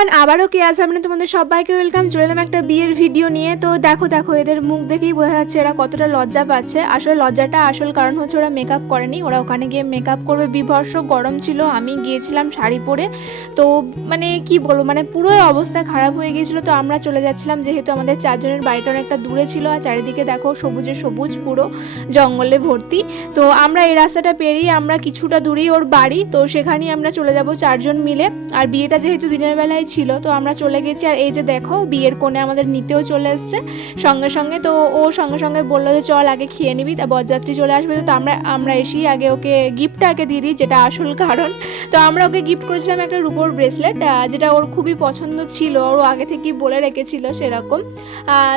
গাছ সামনে তোমাদের সবাইকে ওয়েলকাম চলে এলাম একটা বিয়ের ভিডিও নিয়ে। তো দেখো দেখো, এদের মুখ দেখেই বোঝা যাচ্ছে এরা কতটা লজ্জা পাচ্ছে। আসলে লজ্জাটা আসল কারণ হচ্ছে ওরা মেকআপ করেনি। ওরা ওখানে গিয়ে মেকআপ করবে। বিভর্ষ গরম ছিল। আমি গিয়েছিলাম শাড়ি পরে। তো মানে কি বলব? মানে পুরো অবস্থা খারাপ হয়ে গিয়েছিল। তো আমরা চলে যাচ্ছিলাম। যেহেতু আমাদের চারজনের বাড়িটা অনেকটা দূরে ছিল আর চারিদিকে দেখো সবুজে সবুজ পুরো জঙ্গলে ভর্তি। তো আমরা এই রাস্তাটা পেরিয়ে আমরা কিছুটা দূরেই ওর বাড়ি। তো সেখানেই আমরা চলে যাব চারজন মিলে। আর বিয়েটা যেহেতু দিনের বেলায় ছিল, তো আমরা চলে গেছি। আর এই যে দেখো, বিয়ের কোণে আমাদের নিতেও চলে এসছে। সঙ্গে সঙ্গে তো ও সঙ্গে সঙ্গে বলল যে, চল আগে খেয়ে নিবি। তা বরযাত্রী চলে আসবে। তো আমরা আমরা এসেই আগে ওকে গিফটটা আগে দিয়ে দিই, যেটা আসল কারণ। তো আমরা ওকে গিফট করেছিলাম একটা রূপোর ব্রেসলেট যেটা ওর খুবই পছন্দ ছিল। ওর আগে থেকেই বলে রেখেছিল সেরকম।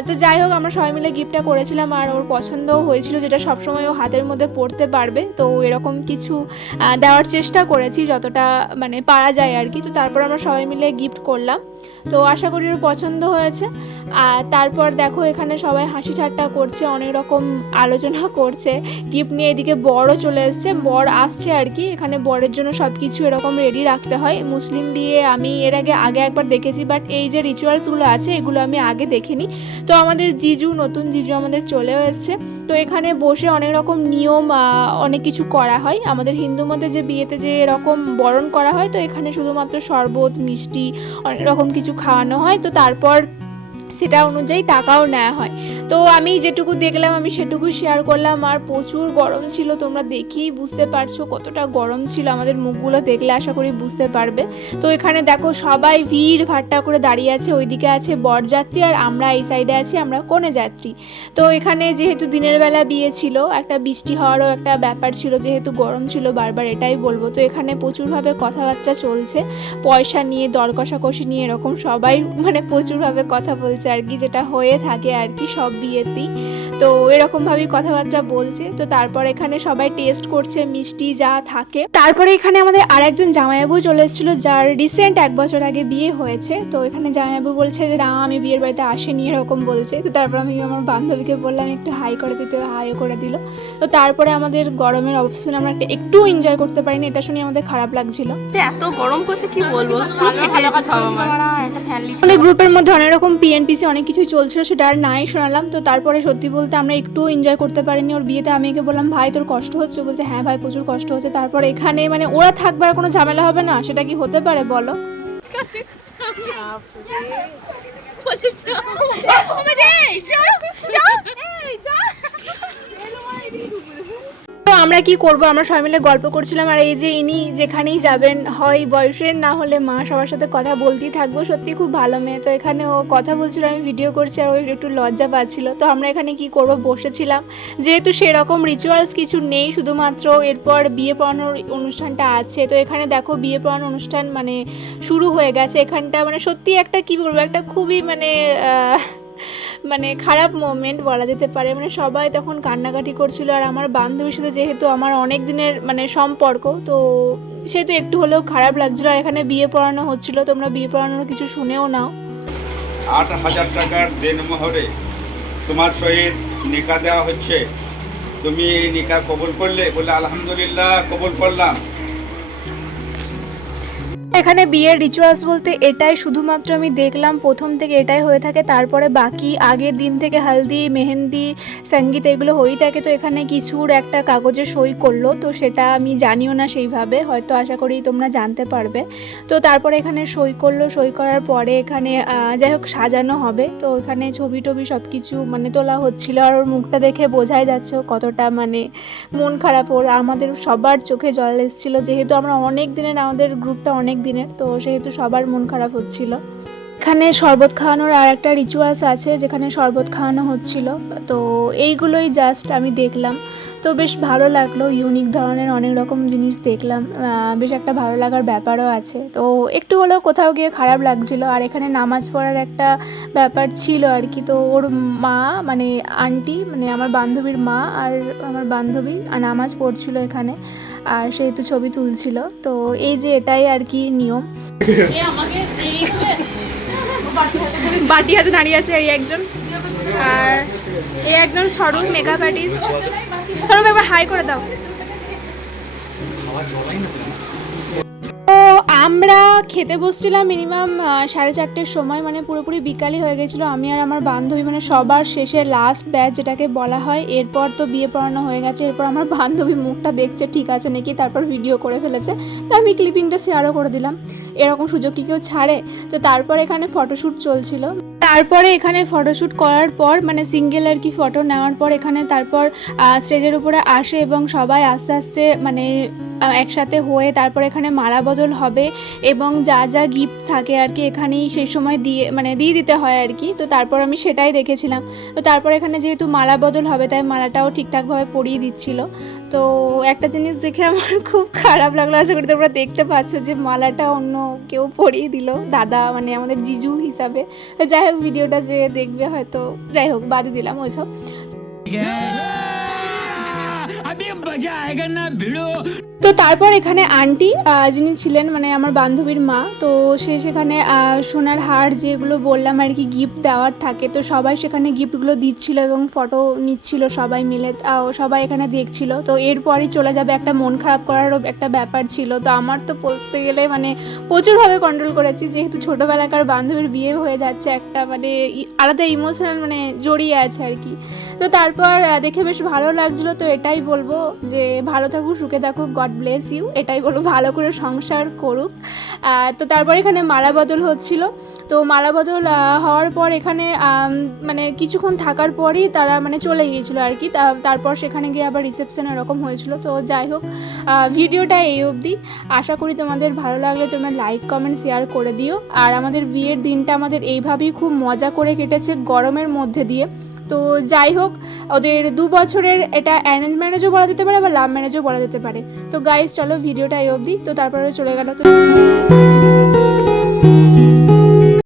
তো যাই হোক, আমরা সবাই মিলে গিফটটা করেছিলাম। আর ওর পছন্দও হয়েছিল, যেটা সবসময় ও হাতের মধ্যে পড়তে পারবে। তো এরকম কিছু দেওয়ার চেষ্টা করেছি, যতটা মানে পারা যায় আর কি। তো তারপর আমরা সবাই মিলে গিফট করলাম। তো আশা করি ওর পছন্দ হয়েছে। আর তারপর দেখো এখানে সবাই হাসি ঠাট্টা করছে, অনেক রকম আলোচনা করছে। গিফট নিয়ে এদিকে বরও চলে এসছে। বর আসছে আর কি। এখানে বরের জন্য সব কিছু এরকম রেডি রাখতে হয়। মুসলিম দিয়ে আমি এর আগে আগে একবার দেখেছি বাট এই যে রিচুয়ালসগুলো আছে, এগুলো আমি আগে দেখিনি। তো আমাদের জিজু, নতুন জিজু আমাদের চলেও এসছে। তো এখানে বসে অনেক রকম নিয়ম অনেক কিছু করা হয়। আমাদের হিন্দু মতে যে বিয়েতে যে এরকম বরণ করা হয়, তো এখানে শুধুমাত্র শরবত, মিষ্টি অনেক রকম কিছু খাওয়ানো হয়। তো তারপর সেটা অনুযায়ী টাকাও নেওয়া হয়। তো আমি যেটুকু দেখলাম, আমি সেটুকু শেয়ার করলাম। আর প্রচুর গরম ছিল, তোমরা দেখেই বুঝতে পারছ কতটা গরম ছিল। আমাদের মুখগুলো দেখলে আশা করি বুঝতে পারবে। তো এখানে দেখো, সবাই ভিড় ভাট্টা করে দাঁড়িয়ে আছে। ওইদিকে আছে বরযাত্রী আর আমরা এই সাইডে আছি, আমরা কনে যাত্রী তো এখানে যেহেতু দিনের বেলা বিয়ে ছিল, একটা বৃষ্টি হওয়ারও একটা ব্যাপার ছিল, যেহেতু গরম ছিল, বারবার এটাই বলব। তো এখানে প্রচুরভাবে কথাবার্তা চলছে। পয়সা নিয়ে দর কষাকষি নিয়ে, এরকম সবাই মানে প্রচুরভাবে কথা বলছে। আর কি যেটা হয়ে থাকে আর কি সব বিয়েতেই। তো এরকমভাবেই কথাবার্তা বলছে। তো তারপর এখানে সবাই টেস্ট করছে মিষ্টি যা থাকে। তারপরে এখানে আমাদের আর একজন জামাইবাবু চলে এসেছিল যার রিসেন্ট এক বছর আগে বিয়ে হয়েছে। তো এখানে জামাইবাবু বলছে যে না আমি বিয়ের বাড়িতে আসিনি এরকম বলছে। তো তারপর আমি আমার বান্ধবীকে বললাম একটু হাই করে দিতে। হাইও করে দিল। তো তারপরে আমাদের গরমের অবস্থা শুনে আমরা একটু এনজয় করতে পারিনি এটা শুনে আমাদের খারাপ লাগছিল। এত গরম করছে কি বলব? আমাদের গ্রুপের মধ্যে অনেক রকম পিএনপিসি অনেক কিছুই চলছিল সেটা আর নাই শোনালাম। তো তারপরে সত্যি বলতে আমরা একটু এনজয় করতে পারিনি ওর বিয়েতে। আমি একে বললাম ভাই তোর কষ্ট হচ্ছে? বলছে হ্যাঁ ভাই প্রচুর কষ্ট হচ্ছে। তারপর এখানে মানে ওরা থাকবার কোনো ঝামেলা হবে না সেটা কি হতে পারে বলো? আমরা কি করব? আমরা সবাই মিলে গল্প করছিলাম আর এই যে ইনি যেখানেই যাবেন, হয় বয়ফ্রেন্ড, না হলে মা, সবার সাথে কথা বলতেই থাকব। সত্যি খুব ভালো মেয়ে। তো এখানে ও কথা বলছিল, আমি ভিডিও করছি আর ওই একটু লজ্জা পাচ্ছিল। তো আমরা এখানে কি করব? বসেছিলাম। যেহেতু সেরকম রিচুয়ালস কিছু নেই, শুধুমাত্র এরপর বিয়ে পড়ানোর অনুষ্ঠানটা আছে। তো এখানে দেখো বিয়ে পড়ানোর অনুষ্ঠান মানে শুরু হয়ে গেছে। এখানটা মানে সত্যি একটা কি বলব? একটা খুবই মানে মানে খারাপ মোমেন্ট বলা যেতে পারে। মানে সবাই তখন কান্নাকাটি করছিল আর আমার বান্ধবীর সাথে যেহেতু আমার অনেক দিনের মানে সম্পর্ক, তো সেহেতু একটু হলেও খারাপ লাগছিল। আর এখানে বিয়ে পড়ানো হচ্ছিল, তোমরা বিয়ে পড়ানোর কিছু শুনেও নাও। আট হাজার টাকার দেনমোহরে তোমার সহিত নিকা দেওয়া হচ্ছে। তুমি এই নিকা কবুল করলে বলে, আলহামদুলিল্লাহ, কবুল করলাম। এখানে বিয়ের রিচুয়ালস বলতে এটাই শুধুমাত্র আমি দেখলাম, প্রথম থেকে এটাই হয়ে থাকে, তারপরে বাকি, আগের দিন থেকে হালদি, মেহেন্দি, সংগীত এগুলো হয়েই থাকে, তো এখানে কিছুর একটা কাগজে সই করল, তো সেটা আমি জানিও না সেইভাবে, হয়তো আশা করি তোমরা জানতে পারবে। তো তারপরে এখানে সই করল, সই করার পরে এখানে যাই হোক সাজানো হবে, তো এখানে ছবি টবি সব কিছু মানে তোলা হচ্ছিল, আর ওর মুখটা দেখে বোঝাই যাচ্ছে কতটা মানে মন খারাপ, ওর আমাদের সবার চোখে জল এসেছিল, যেহেতু আমরা অনেক দিনের আমাদের গ্রুপটা অনেক দিনের। তো সেহেতু সবার মন খারাপ হচ্ছিল। এখানে শরবত খাওয়ানোর আর একটা রিচুয়ালস আছে, যেখানে শরবত খাওয়ানো হচ্ছিল। তো এইগুলোই জাস্ট আমি দেখলাম। তো বেশ ভালো লাগল ইউনিক ধরনের অনেক রকম জিনিস দেখলাম। বেশ একটা ভালো লাগার ব্যাপারও আছে। তো একটু হলেও কোথাও গিয়ে খারাপ লাগছিল, আর এখানে নামাজ পড়ার একটা ব্যাপার ছিল আর কি। তো ওর মা মানে আন্টি মানে আমার বান্ধবীর মা আর আমার বান্ধবী নামাজ পড়ছিল এখানে, আর সেহেতু ছবি তুলছিল। তো এই যে এটাই আর কি নিয়ম। বাটি হাতে দাঁড়িয়ে আছে এই একজন। আর এই একজন স্বরূপ মেকআপ আর্টিস্ট স্বরূপ একবার হাই করে দাও। আমরা খেতে বসছিলাম মিনিমাম সাড়ে চারটের সময় মানে পুরোপুরি বিকালই হয়ে গেছিল। আমি আর আমার বান্ধবী মানে সবার শেষে লাস্ট ব্যাচ যেটাকে বলা হয়, এরপর তো বিয়ে পড়ানো হয়ে গেছে, এরপর আমার বান্ধবী মুখটা দেখছে, ঠিক আছে নাকি? তারপর ভিডিও করে ফেলেছে। তো আমি ক্লিপিংটা শেয়ারও করে দিলাম। এরকম সুযোগ কি কেউ ছাড়ে? তো তারপর এখানে ফটোশ্যুট চলছিল। তারপরে এখানে ফটোশ্যুট করার পর মানে সিঙ্গেল আর কি ফটো নেওয়ার পর, এখানে তারপর স্টেজের উপরে আসে এবং সবাই আস্তে আস্তে মানে একসাথে হয়ে তারপর এখানে মালা বদল হবে এবং যা যা গিফট থাকে আর কি এখানেই সেই সময় দিয়ে মানে দিয়ে দিতে হয় আর কি। তো তারপর আমি সেটাই দেখেছিলাম। তো তারপর এখানে যেহেতু মালা বদল হবে, তাই মালাটাও ঠিকঠাকভাবে পরিয়ে দিচ্ছিল। তো একটা জিনিস দেখে আমার খুব খারাপ লাগল। আশা করি তোমরা দেখতে পাচ্ছ যে মালাটা অন্য কেউ পরিয়ে দিল। দাদা মানে আমাদের জিজু হিসাবে। যাই হোক, ভিডিওটা যে দেখবে হয়তো, যাই হোক, বাদই দিলাম ওইসব। তো তারপর এখানে আন্টি যিনি ছিলেন মানে আমার বান্ধবীর মা, তো সে সেখানে সোনার হার যেগুলো বললাম আর কি গিফট দেওয়ার থাকে, তো সবাই সেখানে গিফটগুলো দিচ্ছিল এবং ফটো নিচ্ছিল সবাই মিলে সবাই এখানে দেখছিল। তো এরপরই চলে যাবে একটা মন খারাপ করারও একটা ব্যাপার ছিল। তো আমার তো বলতে গেলে মানে প্রচুরভাবে কন্ট্রোল করেছি, যেহেতু ছোটোবেলাকার বান্ধবীর বিয়ে হয়ে যাচ্ছে একটা মানে আলাদা ইমোশনাল মানে জড়িয়ে আছে আর কি। তো তারপর দেখে বেশ ভালো লাগছিল, তো এটাই বলব। যে ভালো থাকুক, সুখে থাকুক গড ব্লেস ইউ এটাই বলব। ভালো করে সংসার করুক। তো তারপর এখানে মালা বদল হচ্ছিল। তো মালা বদল হওয়ার পর এখানে মানে কিছুক্ষণ থাকার পরই তারা মানে চলে গিয়েছিল আর কি। তারপর সেখানে গিয়ে আবার রিসেপশন এরকম হয়েছিল। তো যাই হোক ভিডিওটা এই অবধি। আশা করি তোমাদের ভালো লাগলে তোমরা লাইক কমেন্ট শেয়ার করে দিও। আর আমাদের বিয়ের দিনটা আমাদের এইভাবেই খুব মজা করে কেটেছে গরমের মধ্যে দিয়ে। তো যাই হোক, ওদের দু বছরের এটা অ্যারেঞ্জ ম্যারেজও বলা যেতে পারে। বা লাভ ম্যারেজও বলা যেতে পারে। তো গাইজ চলো ভিডিওটা এই অবধি। তো তারপরে চলে গেল। তো